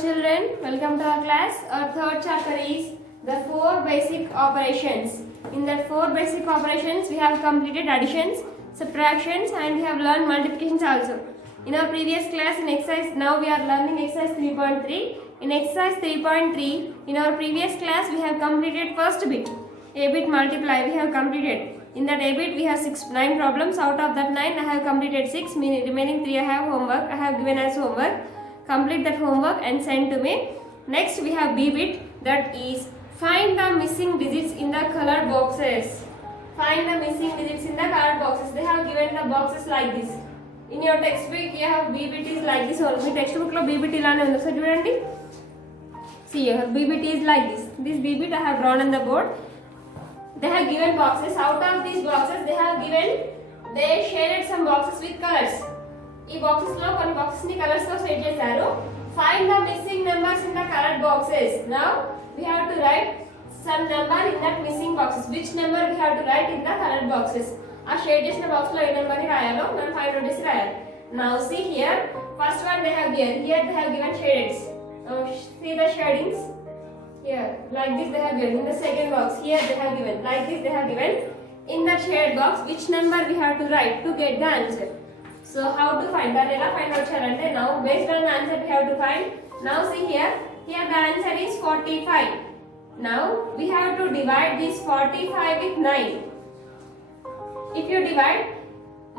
children, welcome to our class. Our third chapter is the four basic operations. In the four basic operations, we have completed additions, subtractions, and we have learned multiplications also. In our previous class in exercise, now we are learning exercise 3.3. In exercise 3.3, in our previous class, we have completed first bit, a bit multiply, we have completed. In that a bit, we have 9 problems. Out of that 9, I have completed 6, meaning remaining 3 I have homework. I have given as homework. Complete that homework and send to me. Next, we have B bit, that is find the missing digits in the colored boxes. Find the missing digits in the colored boxes. They have given the boxes like this. In your textbook, you have B bit is like this. Only textbook lo B bit ilane undi. So chudandi. See here, B bit is like this. This B bit I have drawn on the board. They have given boxes. Out of these boxes, they shaded some boxes with colors. ఈ boxes లో కొన్ని boxes ని colours తో shade చేశారు. Find the missing numbers in the coloured boxes. Now we have to write some number in that missing boxes. Which number we have to write in the colored boxes? ఆ shade చేసిన box లో ఏ number ని రాయాలో మనం find out చేసి రాయాలి. Now see here, first one they have given. Here they have given shadings. See the shadings. Here, like this they have given. In the second box, here they have given. Like this they have given. In the shade box, which number we have to write to get the answer? So how to find that? Find out challenge. Now based on the answer we have to find. Now see here. Here the answer is 45. Now we have to divide this 45 with 9. If you divide,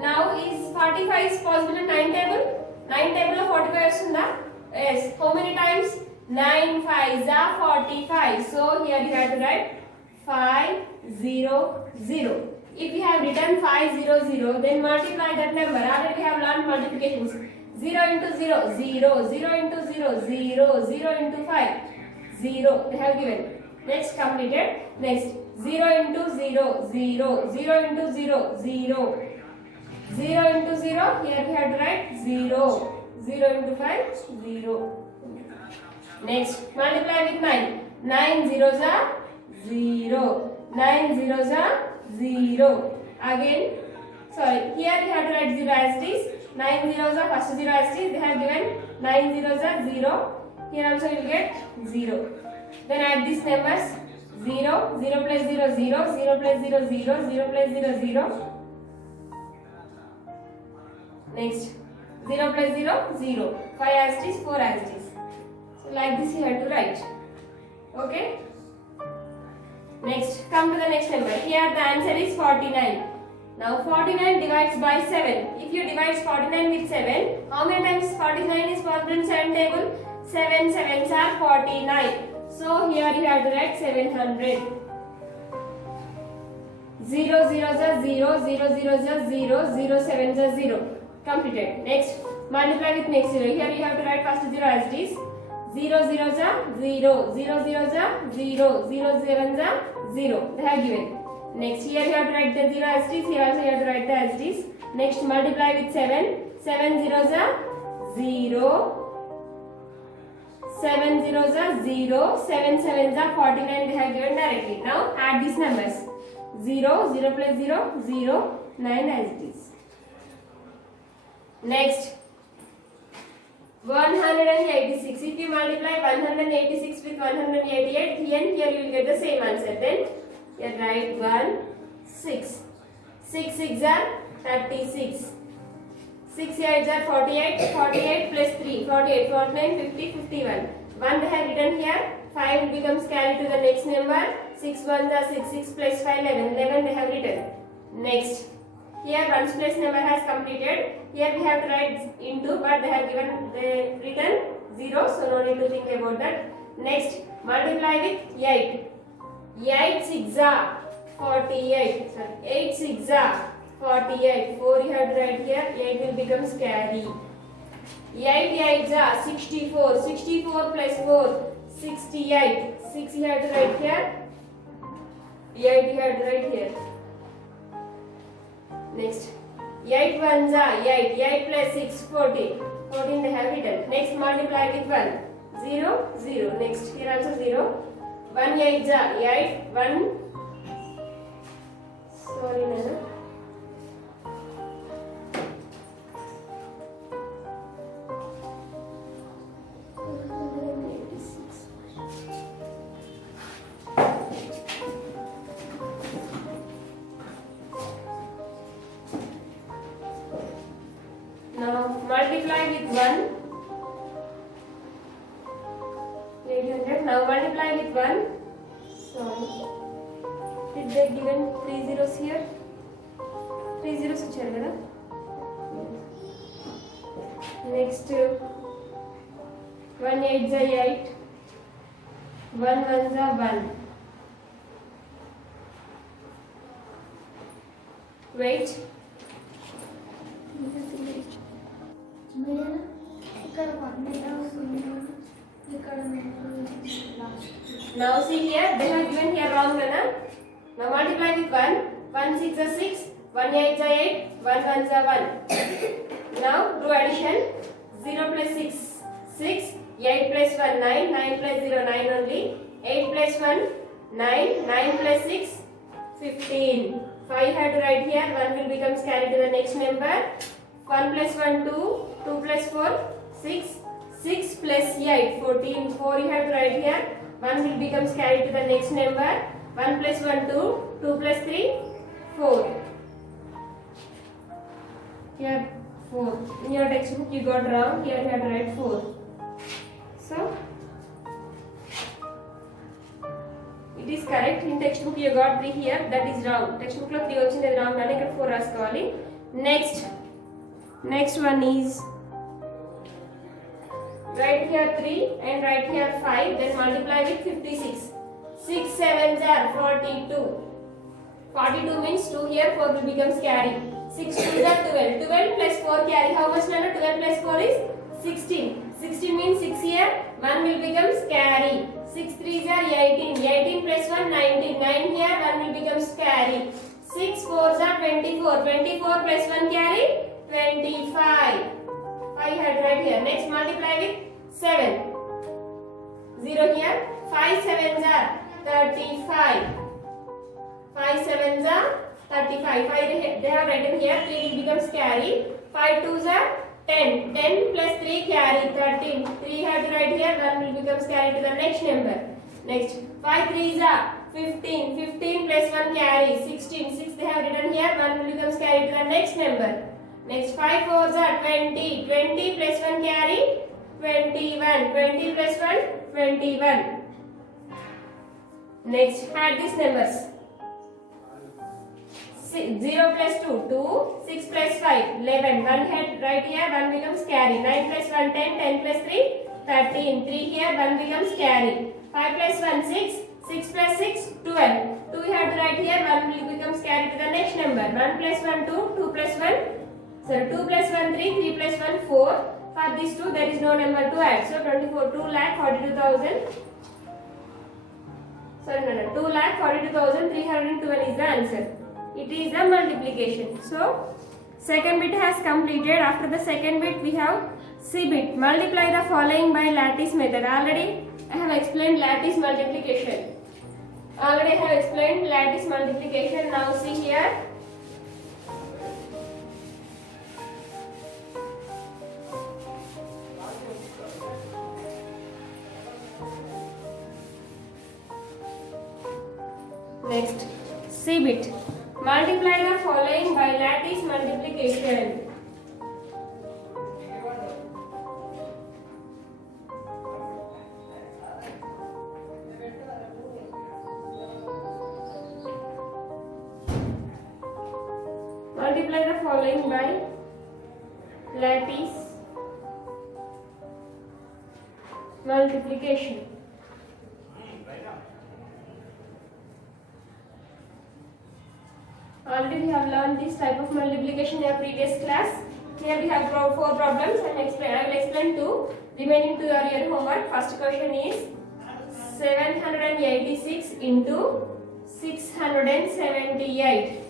now is 45 is possible in 9 table? 9 table of 45 isunda? Yes. How many times? 9 5s are 45. So here you have to write 500. If we have written 500, then multiply that number. Already we have learned multiplications. 0 into 0, 0, 0 into 0, 0, 0 into 5, 0. They have given. Next completed. Next 0 into 0, 0, 0 into 0, 0, 0 into 0. Here we have to write 0, 0 into 5, 0. Next multiply with 9. 9 zeros are 0, 9 zeros are 0. Again, sorry, here we have to write 0 as it is. 9 zeros are first 0 as it is. They have given 9 zeros are 0. Here also you will get 0. Then add these numbers. 0, 0 plus 0, 0, 0 plus 0, 0, 0 plus 0, 0. Next, 0 plus 0, 0. 5 as it is, 4 as it is. So like this you have to write. Okay? Next, come to the next number. Here the answer is 49. Now 49 divides by 7. If you divide 49 with 7, how many times 49 is possible in 7 table? 7 sevens are 49. So here you have to write 700. 0 zeros are 0, 0 zeros are 0, 0 sevens are 0. Completed. Next, multiply with next 0. Here you have to write first 0 as it is. 0 zeros are 0, 0 zeros are 0, 0 sevens are 0. They have given. Next here you have to write the 0 as it is. Here also you have to write the as it is. Next multiply with 7. 7 zeros are 0, 7 zeros are 0, 7 sevens are 49. They have given directly. Now add these numbers. 0, 0 plus 0, 0, 9 as it is. Next, 186. If you multiply 186 with 188, here you will get the same answer. Then you write 1, 6. 6 6 are 36. 6 8 are 48. 48 plus 3, 48, 49, 50, 51. 1 they have written here. 5 becomes carried to the next number. 6 1s are 6. 6 plus 5, 11. 11 they have written. Next. Here ones place number has completed. Here we have to write into, but they have written 0, so no need to think about that. Next, multiply with 8. 8 6 are 48. Sorry, 8 6 are 48. 4 you have to write here. 8 will become carry. 8 8 are 64. 64 plus 4, 68. 6 you have to write here. 8 you have to write here. Next, 8 1s are 8. 8 plus 6, 14. 14 they have written. Next, multiply with 1. 0, 0. Next, here also 0. 1 8s are 8. 1. Sorry, Nana. with 1. 800. Now multiply with 1. Sorry. Did they given 3 zeros here? 3 zeros icharu kada. Next 1 8 is 8. 1 1 is 1. Wait. Now see here, they have given here wrong mana. Now multiply with 1. 1 6 is 6. 1 8 is 8. 1 1 is 1. Now do addition. 0 plus 6 6. 8 plus 1 9. 9 plus 0 9 only. 8 plus 1 9. 9 plus 6 15. 5 had to write here. 1 will become carried to the next number. 1 plus 1 2. 2 plus 4 6. 6 plus 8 14. 4 you have to write here. 1 will become carried to the next number. 1 plus 1 2. 2 plus 3 4. Here 4. In your textbook you got wrong. Here you have to write 4. So it is correct. In textbook you got 3 here. That is wrong. Textbook lo 3 ochindi wrong ani ikkada 4 raskoవాలి. Next one is write here 3 and write here 5, then multiply with 56. 6 7s are 42. 42 means 2 here, 4 will becomes carry. 6 2s are 12. 12 plus 4 carry. How much nana? 12 plus 4 is 16. 16 means 6 here, 1 will becomes carry. 6 3s are 18. 18 plus 1 19. 9 here, 1 will becomes carry. 6 4s are 24. 24 plus 1 carry 25. 5 had right here. Next multiply with 7. 0 here. 5 7s are 35. 5 7s are 35. 5 they have written here. 3 will becomes carry. 5 2s are 10. 10 plus 3 carry 13. 3 have to write here. 1 will becomes carry to the next number. Next 5 3s are 15. 15 plus 1 carry 16. 6 they have written here. 1 will becomes carry to the next number. Next 5 4s are 20. 20 plus 1 carry 21. 20 plus 1 21. Next add these numbers. 0 plus 2 2. 6 plus 5 11. 1 had right here. 1 becomes carry. 9 plus 1 10. 10 plus 3 13. 3 here. 1 becomes carry. 5 plus 1 6. 6 plus 6 12. 2 we have to write here. 1 will becomes carry to the next number. 1 plus 1 2. 2 plus 1 so 2 plus 1 3, 3 plus 1 4. For these two there is no number to add. So 24 2,42,000. Sorry no 2,42,312 is the answer. It is the multiplication. So second bit has completed. After the second bit we have C bit. Multiply the following by lattice method. Already I have explained lattice multiplication. Now see here. Next, C bit. Multiply the following by lattice multiplication. Multiply the following by lattice multiplication. Already we have learned this type of multiplication in our previous class. Here we have 4 problems and I will explain 2. Remaining 2 are your homework. First question is 786 into 678.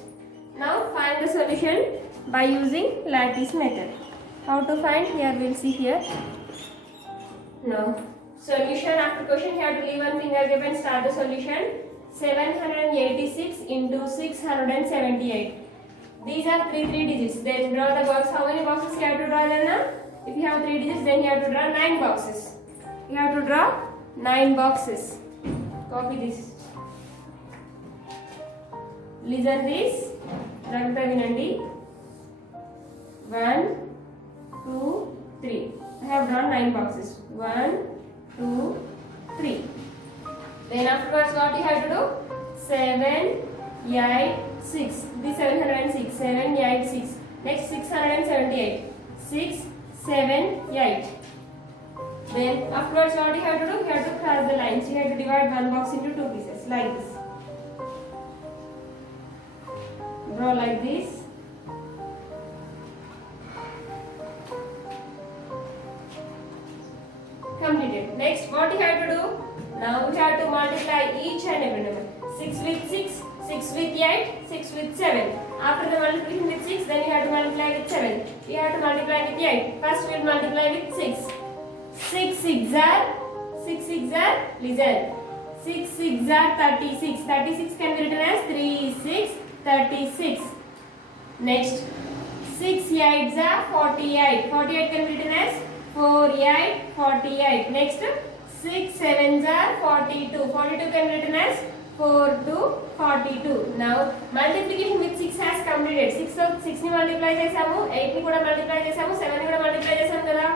Now find the solution by using lattice method. How to find? Here we will see here. Now solution after question you have to leave one finger gap and start the solution. 786 into 678. These are 3 digits. Then draw the box. How many boxes you have to draw then? If you have 3 digits, then you have to draw 9 boxes. You have to draw 9 boxes. Copy this. Listen this. Ragta vinandi. 1, 2, 3. I have drawn 9 boxes. 1, 2, 3. Then afterwards what you have to do? 7, 8, 6. This 706. 7, 8, 6. Next 678. 6, 7, 8. Then afterwards what you have to do? You have to cross the lines. You have to divide one box into 2 pieces like this. Draw like this. Completed. Next what you have to do? Now we have to multiply each and every number. 6 with 6, 6 with 8, 6 with 7. After the multiplication with 6, then you have to multiply with 7. You have to multiply with 8. First we will multiply with 6. 6 6 are, listen. 6 6 are 36. 36 can be written as 3 6 36. Next 6 8 are 48. 48 can be written as 4 8 48. Next 6 7 are 42. 42 can be written as 4 2 42. Now multiplication with 6 has completed. 6 ni multiply చేసాము, 8 ni కూడా multiply చేసాము, 7 ni కూడా multiply చేసాము కదా.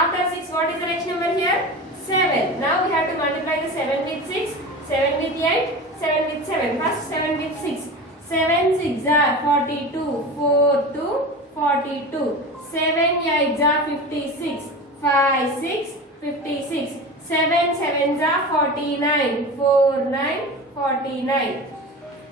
After 6 what is the next number here? 7. Now we have to multiply the 7 with 6, 7 with 8, 7 with 7. First 7 with 6. 7 6 are 42, 4 2 42. 7 8 are 56, 5 6 56. 7 7 are 49, 4 9 49.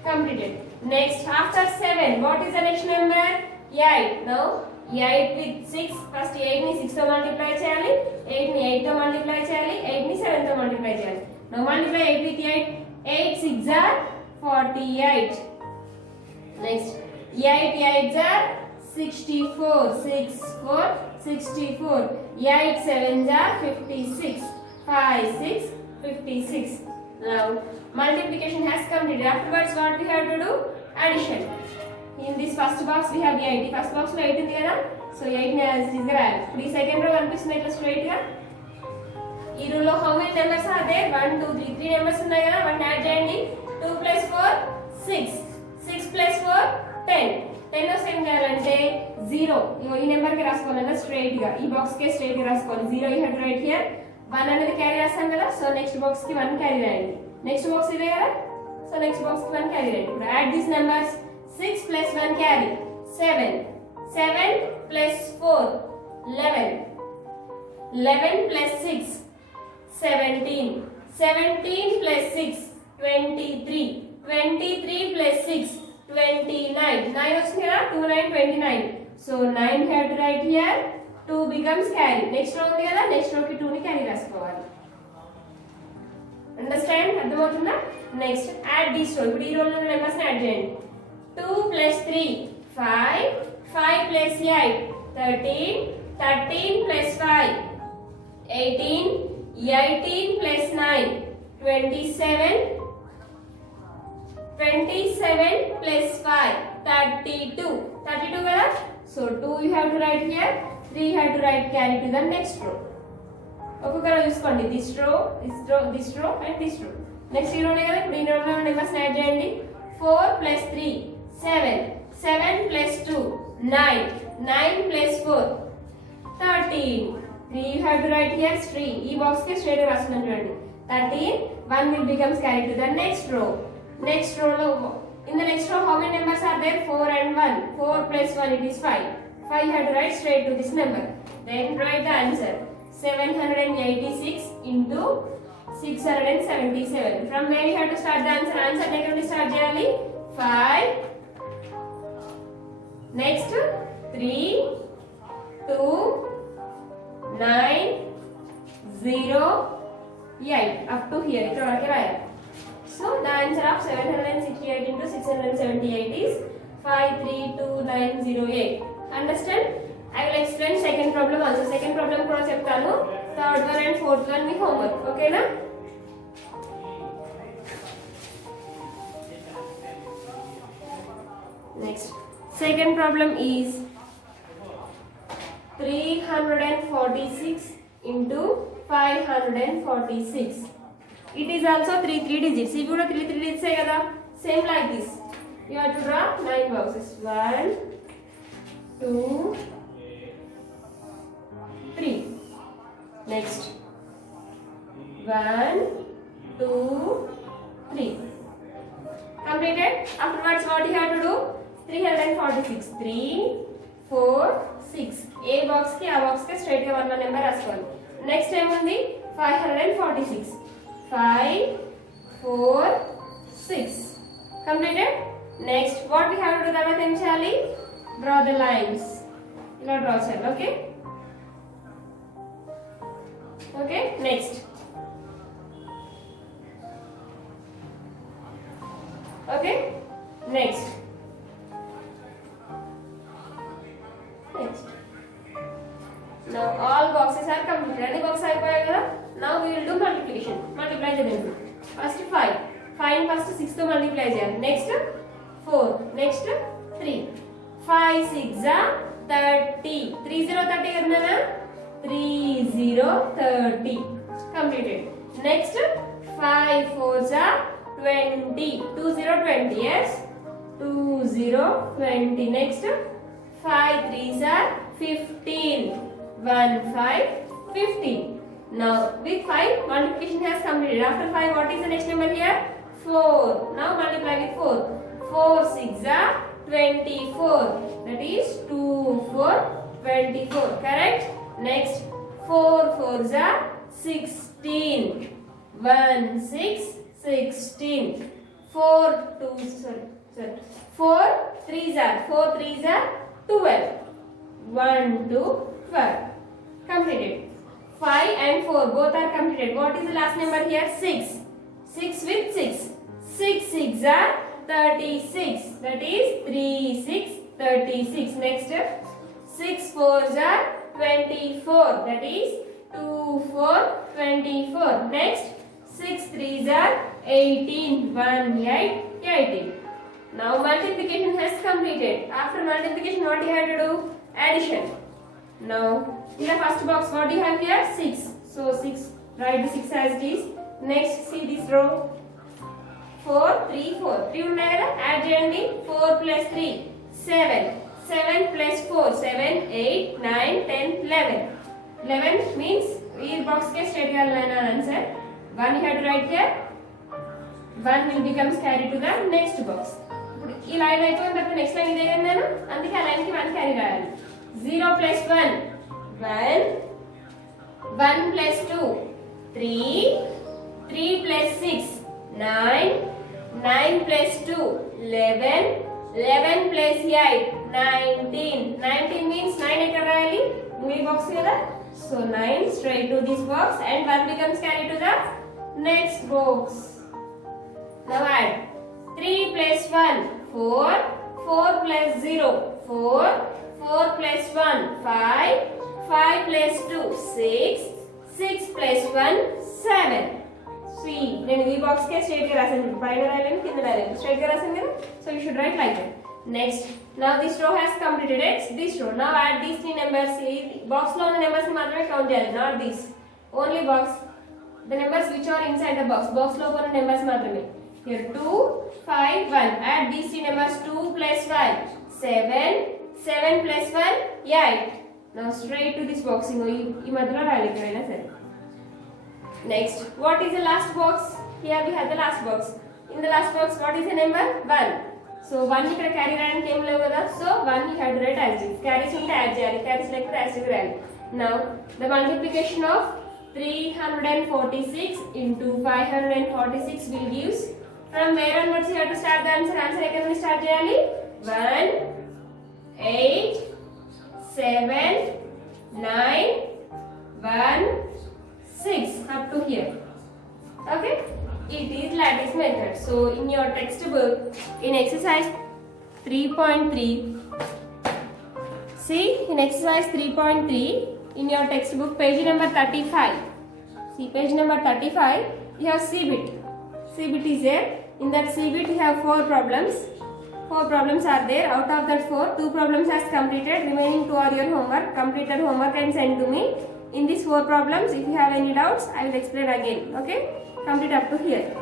Completed. Next after 7 what is the next number? 8. Now 8 with 6. First 8 ni 6 తో multiply చేయాలి, 8 ni 8 తో multiply చేయాలి, 8 ni 7 తో multiply చేయాలి. Now multiply 8 with 8. 8 6 are 48. Next 8 8 are 64. 6 4 64. 8 7 are 56. 5 6 56. Now multiplication has completed. Afterwards what we have to do? Addition. In this first box we have 8. First box లో 8 ఉంది కదా, so 8 ని as is గా రాయాలి. ఇప్పుడు ఈ సెకండ్ రో కనిపిస్తుంది ఇట్లా స్ట్రైట్ గా. ఈ రో లో how many numbers are there? 1 2 3 3 numbers ఉన్నాయి కదా, 1 యాడ్ చేయండి. 2 plus 4 6. 6 plus 4 10. 10 వస్తే ఏం చేయాలంటే 0. ఈ నెంబర్ కి రాసుకోవాలన్నా స్ట్రైట్ గా, ఈ బాక్స్ కి స్ట్రైట్ గా రాసుకోవాలి. 0 you have to write here. 1 అనేది క్యారీ చేస్తాం కదా, సో నెక్స్ట్ బాక్స్ కి 1 క్యారీ రాయండి. నెక్స్ట్ బాక్స్ ఇదే కదా, సో నెక్స్ట్ బాక్స్ కి 1 క్యారీ రాయండి. ఇప్పుడు add this numbers. 6 plus 1 carry 7. 7 plus 4 11. 11 plus 6 17. 17 plus 6 23. 23 plus 6 29. 9 వచ్చింది కదా, 2 9 29. So 9 have to write here. 2 becomes carry. Next row ఉంది కదా, next row కి 2 ని carry రాసుకోవాలి. Understand? అర్థమవుతుందా? నెక్స్ట్ యాడ్ దిస్ రో. ఇప్పుడు ఈ రో లో నెంబర్స్ ని యాడ్ చేయండి. 2 plus 3 5. 5 plus 8 13. 13 plus 5 18. 18 plus 9 27. 27 plus 5 32. 32 కదా, so 2 you have to write here, 3 you have to write carry to the next row. ఒక్కొక్కరు చూసుకోండి, this row and this row. Next ఈ రోనే కదా, ఇప్పుడు ఈ రోలో నెంబర్స్ యాడ్ చేయండి. 4 plus 3 7. 7 plus 2 9. 9 plus 4 13. 3 you have to write here 3. ఈ box కి స్ట్రైట్ గా రాస్తున్నాను చూడండి. 13. 1 will becomes carried to the next row. Next row lo, in the next row how many numbers are there? 4 and 1. 4 plus 1 it is 5. 5 you have to write straight to this number. Then write the answer. 786 into 677. From where you have to start the answer? Answer దగ్గర నుండి start చేయాలి. 5. Next 3 2 9 0 8 up to here. ఇక్కడ వరకు రాయాలి. So the answer of 768 into 678 is 53298. Understand? I will explain second problem also. Second problem కూడా చెప్తాను. Third one and fourth one me homework. Okay na? Next. Second problem is 346 into 546. It is also 3 digits. If you do 3 digits, same like this. You have to draw 9 boxes. 1, 2, 3. Next 1, 2, 3. Completed. Afterwards, what you have to do? 346. 3, 4, 6. A box ki a box ke straight ga one number raskoli. Next time undi 546. 5, 4, 6. Completed. Next, what we have to do? Tarvata em cheyali? Draw the lines. Ila draw cheyali. Okay. Okay. Next. Okay. Next. Now all boxes are completed. Any box అయిపోయాయి. Now we will do multiplication. Multiply చేద్దాం. First 5. 5 first 6 తో multiply చేయాలి. Next 4. Next 3. 5 6 30. 30 30 కదనా? 30 30. Completed. Next 5 4 20. 20 20. Yes. 20 20. Next 5 3 15. 1 5 15. Now with 5 multiplication has completed. After 5 what is the next number here? 4. Now multiply with 4. 4 6 24. That is 2 4 24. Correct? Next 4 4 16. 1 6 16. 4 2 sorry 4 3 12. 1 2 12. Completed. 5 and 4 both are completed. What is the last number here? 6. 6 with 6. 6 6 36. That is 3 6 36. Next 6 4 24. That is 2 4 24. Next 6 3 18. 1 8 18. Now multiplication has completed. After multiplication what you have to do? Addition. Now in the first box what do you have here? 6. So 6, write the 6 as it is. Next see this row. 4 3 4. 3 ఉన్నాయి కదా? Add చేయండి. 4 plus 3 7. 7 plus 4 7 8 9 10 11. 11 means ఈ box ke straight గా line answer. 1 you have to write here. 1 will becomes carried to the next box. ఇప్పుడు ఈ line అయిపోయిన తర్వాత next line ఇదే కదా నేను, అందుకే ఆ లైన్ కి 1 క్యారీ రాయాలి. 0 plus 1 1. 1 plus 2 3. 3 plus 6 9. 9 plus 2 11. 11 plus 8 19. 19 means 9 ఎక్కడ రాయాలి? ఈ బాక్స్ కదా. So 9 straight to this box and 1 becomes carried to the next box. Now add 3 plus 1 4. 4 plus 0 4. 4 plus 1 5. 5 plus 2 6. 6 plus 1 7. See, నేను ఈ బాక్స్ కే స్ట్రైట్ గా రాసాను. పైన రాయలేను, కింద రాయలేను. స్ట్రైట్ గా రాసాను కదా. So you should write like that. Next, now this row has completed. It's this row. Now add these 3 numbers. ఈ బాక్స్ లో ఉన్న numbers ని మాత్రమే కౌంట్ చేయాలి. Not these. Only box. The numbers which are inside the box. Box లో ఉన్న numbers మాత్రమే. Here 2 5 1. Add these 3 numbers. 2 plus 5 7. 7 plus 1 8. Now straight to this box. ఈ మధ్యలో రాయాలి ఎక్కడైనా సరే. Next, what is the last box? Here we have the last box. In the last box, what is the number? 1. So 1 ఇక్కడ carry రాయడానికి ఏం లేవు కదా. So 1 you have to write as it. Carries ఉంటే యాడ్ చేయాలి. Carries లేకపోతే as it రాయాలి. Now the multiplication of 346 into 546 will gives. From where onwards you have to start the answer? Answer ఎక్కడ నుండి స్టార్ట్ చేయాలి? 1 8 7 9 1 6 up to here. Okay, it is lattice method. So in your textbook in exercise 3.3, see in exercise 3.3 in your textbook page number 35, see page number 35 you have C-bit. C-bit is there. In that C-bit you have 4 problems. 4 problems are there. Out of that 4, 2 problems has completed. Remaining 2 are your homework. Complete that homework and send to me. In these 4 problems, if you have any doubts, I will explain again. Okay? Complete up to here.